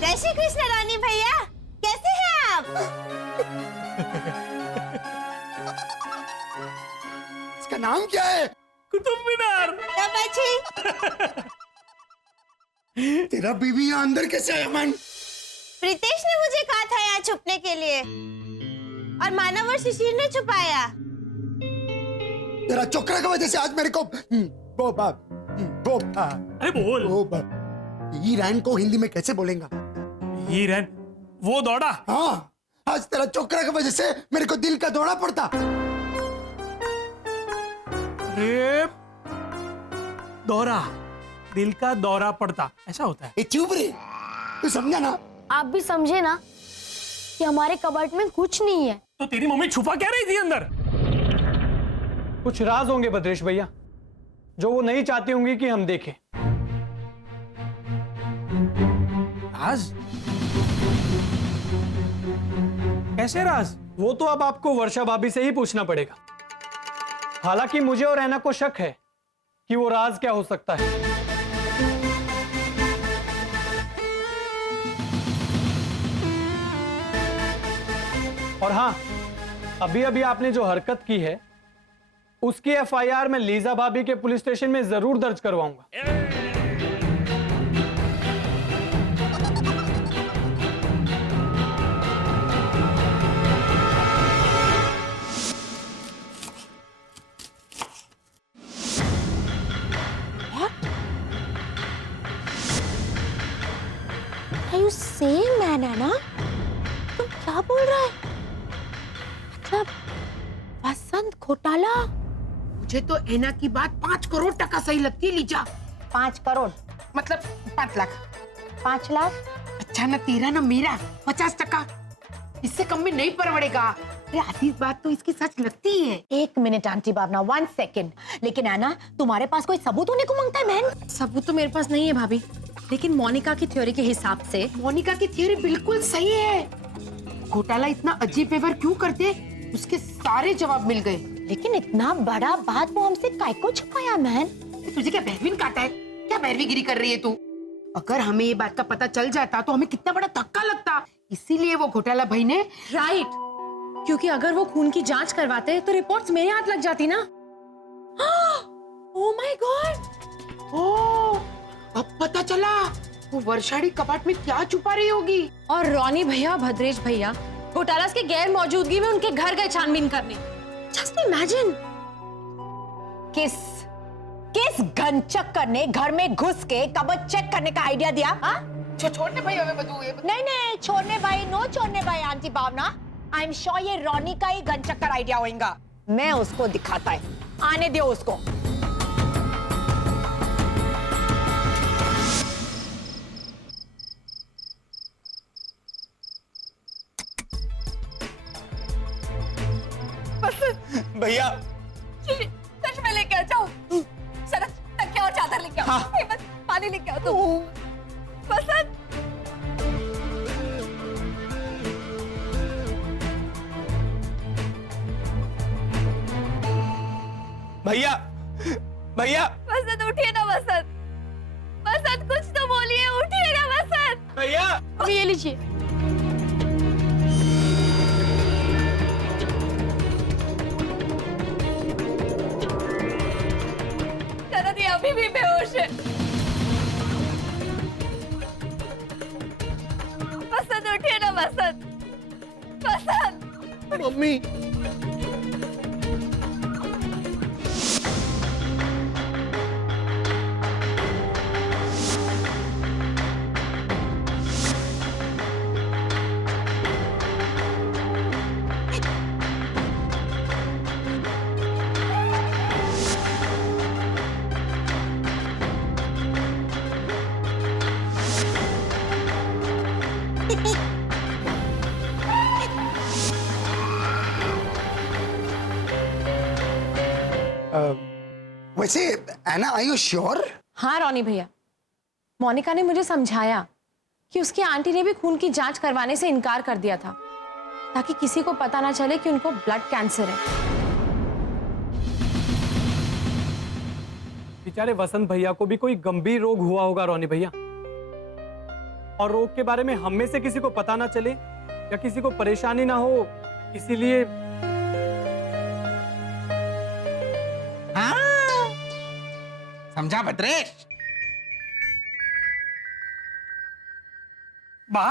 जय श्री कृष्ण रानी भैया, कैसे हैं आप? इसका नाम क्या है? कुतुब मीनार। तेरा बीवी यहाँ अंदर कैसे आया मन? प्रीतेश ने मुझे कहा था यहाँ छुपने के लिए, और मानव और शिशिर ने छुपाया। तेरा चोकरा की वजह से आज मेरे को अरे बोल। ईरान को हिंदी में कैसे बोलेगा? ईरान, वो दौड़ा। हाँ, आज तेरा चोकरा की वजह से मेरे को दिल का दौड़ा पड़ता। अरे दौरा, दिल का दौरा पड़ता, ऐसा होता है। चुप रे, तू समझा ना? आप भी समझे ना कि हमारे कबर्ड में कुछ नहीं है। तो तेरी मम्मी छुपा क्या रही थी अंदर? कुछ राज होंगे भद्रेश भैया, जो वो नहीं चाहती होंगी कि हम देखें। राज? कैसे राज? वो तो अब आपको वर्षा भाभी से ही पूछना पड़ेगा। हालांकि मुझे और रैना को शक है कि वो राज क्या हो सकता है। और हाँ, अभी अभी आपने जो हरकत की है उसकी एफआईआर मैं लीजा भाभी के पुलिस स्टेशन में जरूर दर्ज करवाऊंगा। यू सेम मैन है ना? तुम क्या बोल रहा है? मतलब वसंत घोटाला? मुझे तो एना की बात 5 करोड़ टका सही लगती है लीजा। 5 करोड़ मतलब 5 लाख। 5 लाख? अच्छा ना तेरा ना मेरा 50 टका। इससे कम में नहीं परवड़ेगा। अरे आधी बात तो इसकी सच लगती है। 1 मिनट आंटी भावना, 1 सेकेंड। लेकिन एना, तुम्हारे पास कोई सबूत होने को मांगता है बहन? सबूत तो मेरे पास नहीं है भाभी, लेकिन मोनिका की थ्योरी के हिसाब से मोनिका की थ्योरी बिल्कुल सही है। घोटाला इतना अजीब व्यवहार क्यों करते, उसके सारे जवाब मिल गए। लेकिन इतना बड़ा बात वो हमसे काय को छुपाया मैन? तुझे क्या बहरवीन काटा है? क्या बहरवीगिरी कर रही है तू? अगर हमें ये बात का पता चल जाता तो हमें कितना बड़ा धक्का लगता। इसीलिए वो घोटाला भाई ने राइट, क्योंकि अगर वो खून की जांच करवाते तो रिपोर्ट्स मेरे हाथ लग जाती ना। Oh my God! ओह, अब पता चला वो वर्षाड़ी कबाट में क्या छुपा रही होगी। और रोनी भैया, भद्रेश भैया घोटाला के गैर मौजूदगी में उनके घर गए छानबीन करने। Just imagine. किस गनचक्कर ने घर में घुस के कबर्ड चेक करने का आइडिया दिया? छोड़ने भाई हमें नहीं, छोड़ने भाई, नो छोड़ने भाई aunty Bhavna. I am sure ये रोनी का ही गनचक्कर आइडिया होगा। मैं उसको दिखाता है, आने दो उसको। भैया चश्मे लेके आ जाओ, सरक तकिया और चादर लेके आओ। बस पानी लेके आओ तुम। बसंत, भैया भैया बसंत उठिए ना बसंत। बसंत कुछ तो बोलिए, उठिए ना बसंत। भैया ये लीजिए। शरद ये अभी भी बेहोश है। बसंत उठिए ना बसंत। बसंत। मम्मी वैसे एना, आर यू श्योर? हाँ रोनी भैया, मोनिका ने मुझे समझाया कि उसकी आंटी ने भी खून की जांच करवाने से इनकार कर दिया था, ताकि किसी को पता ना चले कि उनको ब्लड कैंसर है। बेचारे वसंत भैया को भी कोई गंभीर रोग हुआ होगा रोनी भैया, और रोग के बारे में हम में से किसी को पता ना चले या किसी को परेशानी ना हो, इसीलिए। समझा भद्रेश? बा,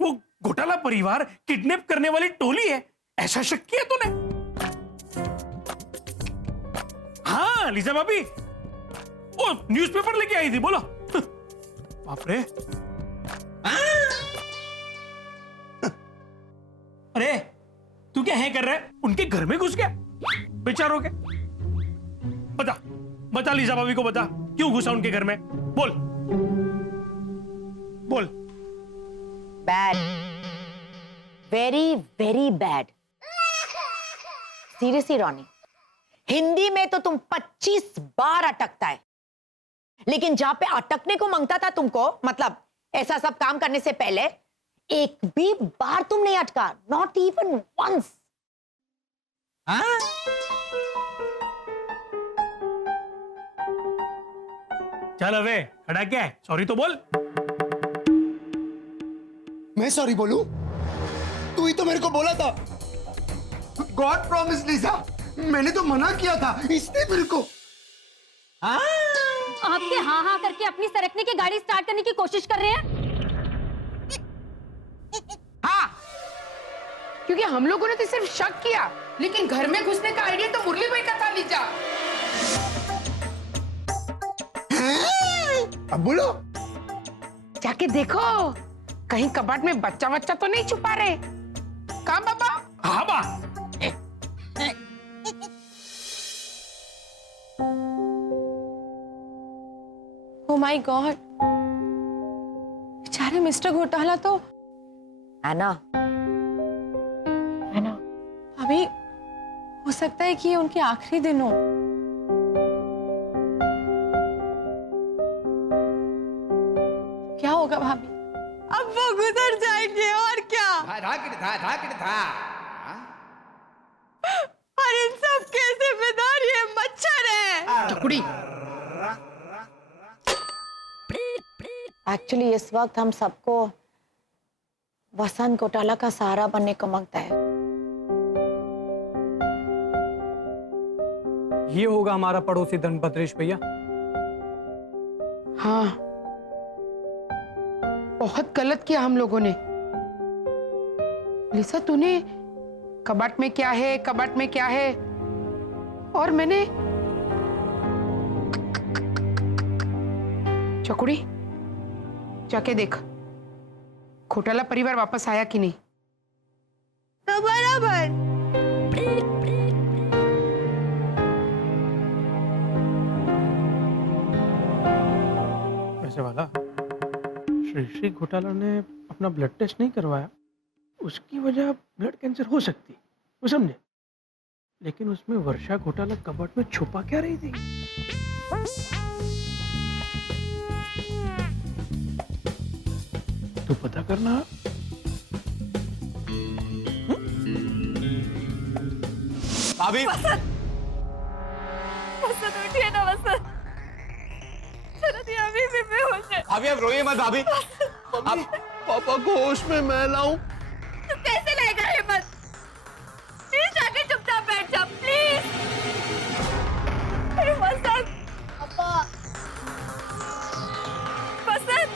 वो घोटाला परिवार किडनैप करने वाली टोली है, ऐसा शक किया तूने? हाँ लीजा भाभी, वो न्यूज़पेपर लेके आई थी, बोलो। बाप रे। अरे तू क्या है कर रहा है? उनके घर में घुस गया बेचारों के। बता लीजा भाभी को, बता क्यों घुसा उनके घर में? बोल बोल। Bad, very very bad. Seriously Roni, Hindi में तो तुम 25 बार अटकता है, लेकिन जहां पे अटकने को मांगता था तुमको, मतलब ऐसा सब काम करने से पहले, एक भी बार तुम नहीं अटका, नॉट इवन वंस। चल अबे, खड़ा क्या है? सॉरी तो बोल। मैं सॉरी बोलूं? तू ही तो मेरे को बोला था। गॉड प्रॉमिस लीजा, मैंने तो मना किया था, इसने मेरे को। आपके हाँ हाँ करके अपनी सरकने की गाड़ी स्टार्ट करने की कोशिश कर रहे हैं। हाँ, क्योंकि हम लोगों ने तो सिर्फ शक किया, लेकिन घर में घुसने का आइडिया तो मुरली भाई का था। लीजा, अब बोलो। जाके देखो कहीं कबाट में बच्चा बच्चा तो नहीं छुपा रहे। कहाँ बाबा? हाँ बा। ओह माय गॉड, बेचारे मिस्टर घोटाला तो। एना, हो सकता है कि ये उनके आखिरी दिन हो। क्या होगा भाभी? अब वो गुजर जाएंगे और क्या। और इन सब के जिम्मेदार ये मच्छर है। चकुड़ी, एक्चुअली इस वक्त हम सबको वसंत घोटाला का सहारा बनने को मांगता है। ये होगा हमारा पड़ोसी धनभद्रेश भैया। हाँ, बहुत गलत किया हम लोगों ने। लिसा, तूने कबाट में क्या है, कबाट में क्या है, और मैंने चकुड़ी जाके देख घोटाला परिवार वापस आया कि नहीं। तो बराबर। वैसे वाला श्री घोटाला ने अपना ब्लड टेस्ट नहीं करवाया, उसकी वजह ब्लड कैंसर हो सकती, वो समझे। लेकिन उसमें वर्षा घोटाला कबर्ड में छुपा क्या रही थी? तू पता करना। भाभी, वसंत उठिए ना वसंत। शरद ये अभी भी बेहोश है। भाभी आप रोइए मत भाभी। मम्मी, पापा को होश में मैं लाऊं? तू कैसे लाएगा हिम्मत? प्लीज जाके चुपचाप बैठ जा प्लीज। अरे वसंत, पापा। वसंत।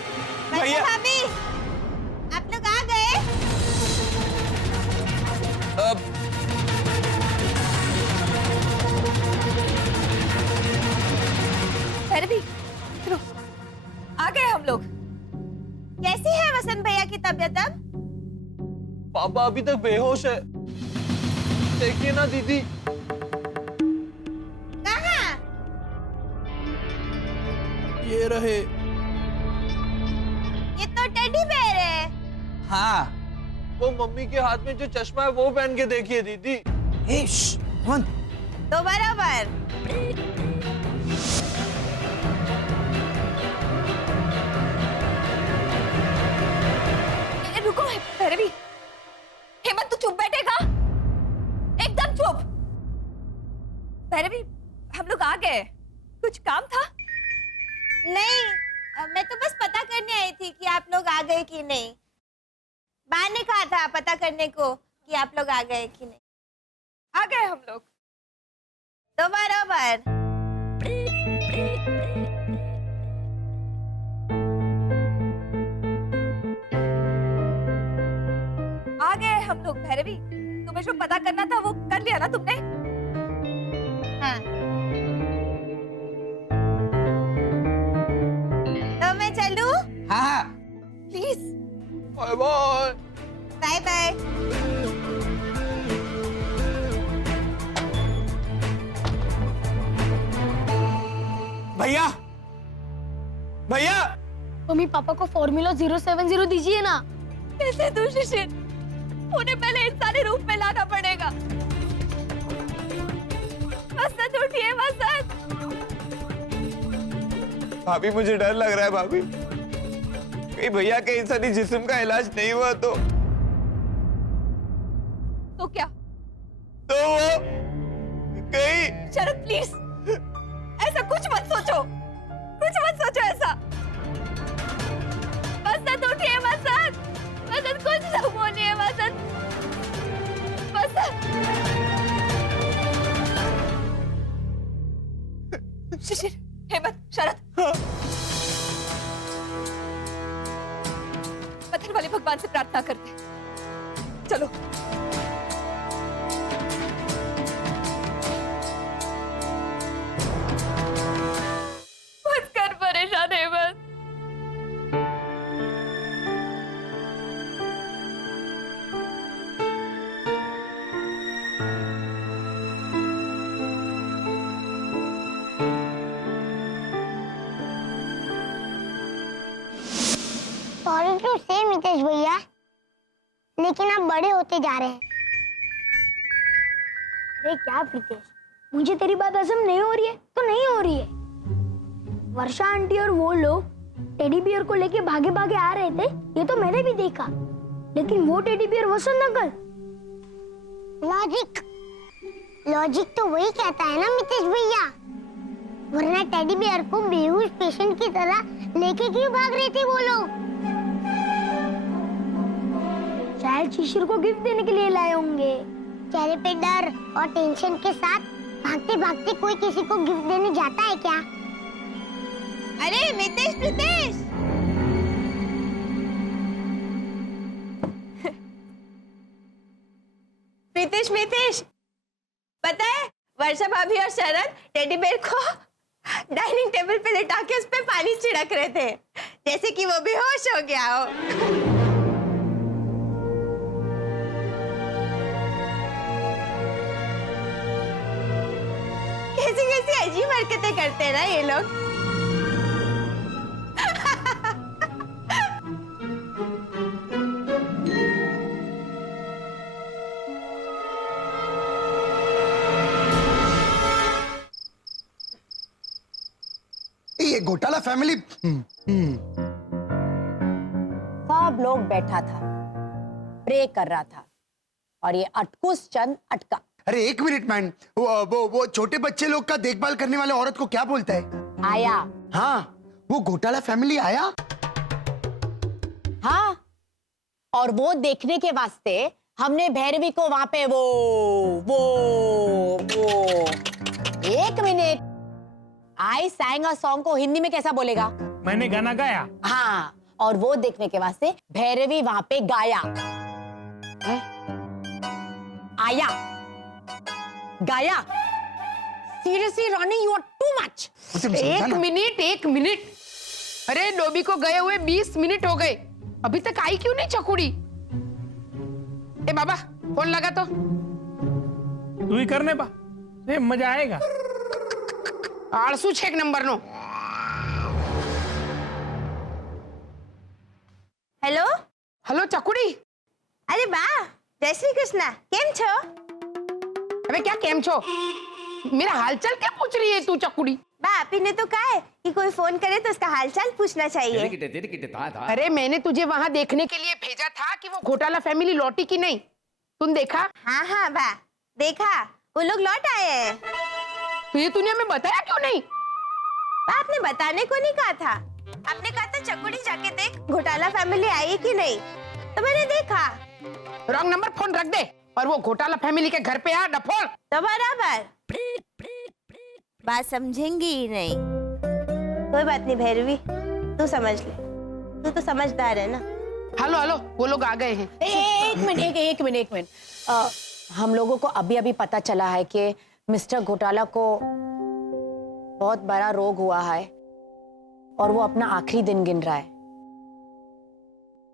भैया भाभी, आप लोग आ गए? भैरवी, चलो, आ गए हम लोग। कैसी है वसंत भैया की तबीयत अब? पापा अभी तक बेहोश है। देखिए ना दीदी। कहाँ? ये रहे। ये तो टेडी बेयर है। हाँ, वो मम्मी के हाथ में जो चश्मा है वो पहन के देखिए दीदी। तो बराबर। रुको भैरवी, हेमंत तू चुप बैठेगा? एकदम चुप। भैरवी, हम लोग आ गए। कुछ काम था? नहीं, मैं तो बस पता करने आई थी कि आप लोग आ गए कि नहीं। बाहर ने कहा था पता करने को कि आप लोग आ गए कि नहीं। आ गए हम लोग। तो बराबर। आ गए हम लोग। भैरवी, तुम्हें जो पता करना था वो कर लिया ना तुमने? हाँ। तो मैं चलूं? हाँ हाँ। Please. Bye bye. Bye bye. भैया, भैया, मम्मी पापा को फॉर्मूला 070 दीजिए ना। कैसे तू शिशिर? उन्हें पहले इंसानी रूप में लाना पड़ेगा। वसंत उठिए वसंत। भाभी मुझे डर लग रहा है भाभी। कहीं भैया के इंसानी जिस्म का इलाज नहीं हुआ तो क्या? तो वो कहीं। शरद प्लीज, ऐसा कुछ मत सोचो, कुछ मत सोचो ऐसा। वसंत उठिए वसंत। वसंत कुछ ना बोलिए वसंत। वसंत। शिशिर, हेमंत, शरद, पत्थर वाले भगवान से प्रार्थना करते हैं। चलो। मत कर परेशान हेमंत। सॉरी टू से मितेश भैया, लेकिन आप बड़े होते जा रहे हैं। अरे क्या प्रीतेश, मुझे तेरी बात हजम नहीं हो रही है तो नहीं हो रही है। वर्षा आंटी और वो लोग टेडी बियर को लेके भागे भागे आ रहे थे, ये तो मैंने भी देखा, लेकिन वो टेडी बियर वसंत अंकल। लॉजिक तो वही कहता है ना मितेश भैया, वरना टेडी बियर को बेहोश पेशेंट की तरह लेके क्यों भाग रहे थे वो लोग? शायद शिशिर को गिफ्ट देने के लिए लाए होंगे। चेहरे पे डर और टेंशन के साथ भागते भागते कोई किसी को गिफ्ट देने जाता है क्या? अरे मितेश, प्रीतेश, प्रीतेश, मितेश, पता है वर्षा भाभी और शरद टेडी बेयर को डाइनिंग टेबल पे लिटा के उस पे पानी छिड़क रहे थे, जैसे कि वो बेहोश हो गया हो। कैसी कैसी अजीब हरकतें करते हैं ना ये लोग। ये घोटाला फैमिली। सब लोग बैठा था, प्रे कर रहा था, और ये अटकुस चंद अटका। अरे एक मिनट मैन, वो छोटे बच्चे लोग का देखभाल करने वाले औरत को क्या बोलता है? आया। हाँ, वो घोटाला फैमिली आया। हाँ, और वो देखने के वास्ते हमने भैरवी को वहां पे वो एक मिनट, आई सैंग अ सॉन्ग को हिंदी में कैसा बोलेगा? मैंने गाना गाया। हाँ, और वो देखने के वास्ते भैरवी वहां पे गाया है? आया, गाया। Seriously Ronnie, you are too much. एक मिनट, अरे डोबी को गए हुए 20 मिनट हो गए, अभी तक आई क्यों नहीं चकुड़ी? ए बाबा, फोन लगा तो। तू ही करने बा, मजा आएगा। आलसू 6 नंबर नो। हेलो हेलो चकुड़ी। अरे वाह, जय श्री कृष्णा, केम छो? अबे क्या केम छो? मेरा हालचाल क्या पूछ रही है तू चकुड़ी? बा, आपी ने तो कहा है कि कोई फोन करे तो उसका हालचाल पूछना चाहिए। अरे मैंने तुझे वहां देखने के लिए भेजा था कि वो घोटाला फैमिली लौटी कि नहीं, तुम देखा? हाँ हाँ बा, देखा, वो लोग लौट आए हैं। तो ये तूने हमें बताया क्यों नहीं? बा, आपने बताने को नहीं कहा था, आपने कहा था चकुड़ी जाके देख घोटाला फैमिली आई कि नहीं, तो मैंने देखा। रॉन्ग नंबर फोन रख दे और वो घोटाला फैमिली के घर पे आ डफोल। तो बराबर बात समझेंगी ही नहीं। कोई बात नहीं भैरवी, तू समझ ले, तू तो समझदार है ना। हेलो हेलो, वो लोग आ गए हैं। एक मिनट। हम लोगों को अभी अभी पता चला है कि मिस्टर घोटाला को बहुत बड़ा रोग हुआ है और वो अपना आखिरी दिन गिन रहा है।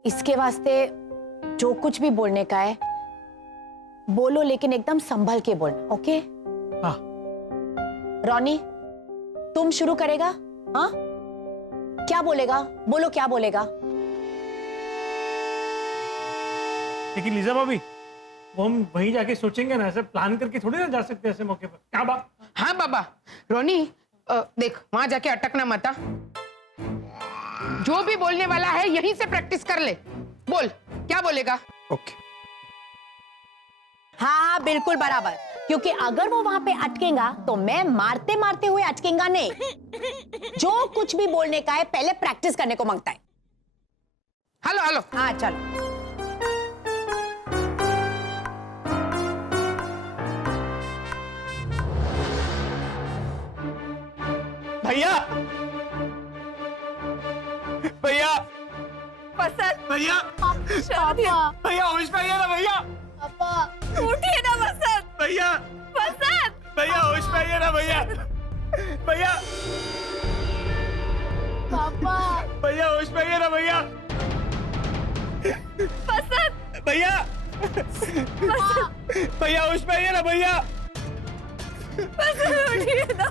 इसके वास्ते जो कुछ भी बोलने का है बोलो, लेकिन एकदम संभल के बोलना, ओके? हाँ। रॉनी, तुम शुरू करेगा? हाँ, क्या बोलेगा? बोलो, क्या बोलेगा? लेकिन लीजा भाभी, वो हम वहीं जाके सोचेंगे ना, ऐसे प्लान करके थोड़ी ना जा सकते ऐसे मौके पर। क्या बात? हाँ बाबा। रोनी, देख वहां जाके अटकना मत। जो भी बोलने वाला है यहीं से प्रैक्टिस कर ले। बोल, क्या बोलेगा? ओके। हाँ, बिल्कुल बराबर, क्योंकि अगर वो वहां पे अटकेगा तो मैं मारते मारते हुए अटकेगा नहीं। जो कुछ भी बोलने का है पहले प्रैक्टिस करने को मांगता है। Hello hello. हाँ चलो। भैया, भैया, वसंत, भैया, भैया, होश में आइए ना भैया। उठिए ना वसंत, भैया, वसंत, भैया होश में आइए ना भैया। भैया, पापा, भैया होश में आइए ना भैया। वसंत, भैया, भैया होश में आइए ना भैया। वसंत उठिए ना।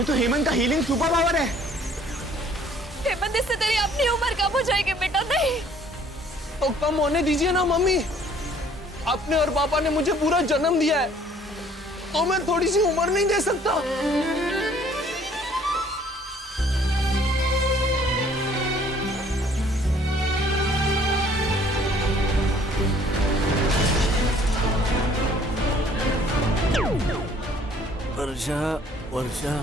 ये तो हेमंत का हीलिंग सुपर पावर है। हेमंत, इससे तेरी अपनी उम्र कम हो जाएगी बेटा। नहीं तो कम होने दीजिए ना मम्मी। आपने और पापा ने मुझे पूरा जन्म दिया है, तो मैं थोड़ी सी उम्र नहीं दे सकता? वर्षा, वर्षा,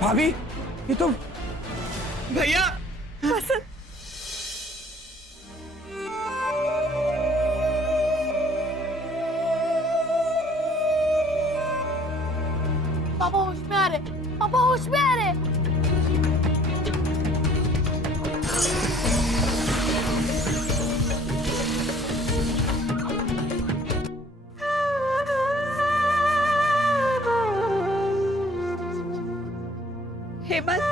भाभी, ये तो भैया। पापा होश में आ रहे, पापा होश में आ रहे। हेमंत,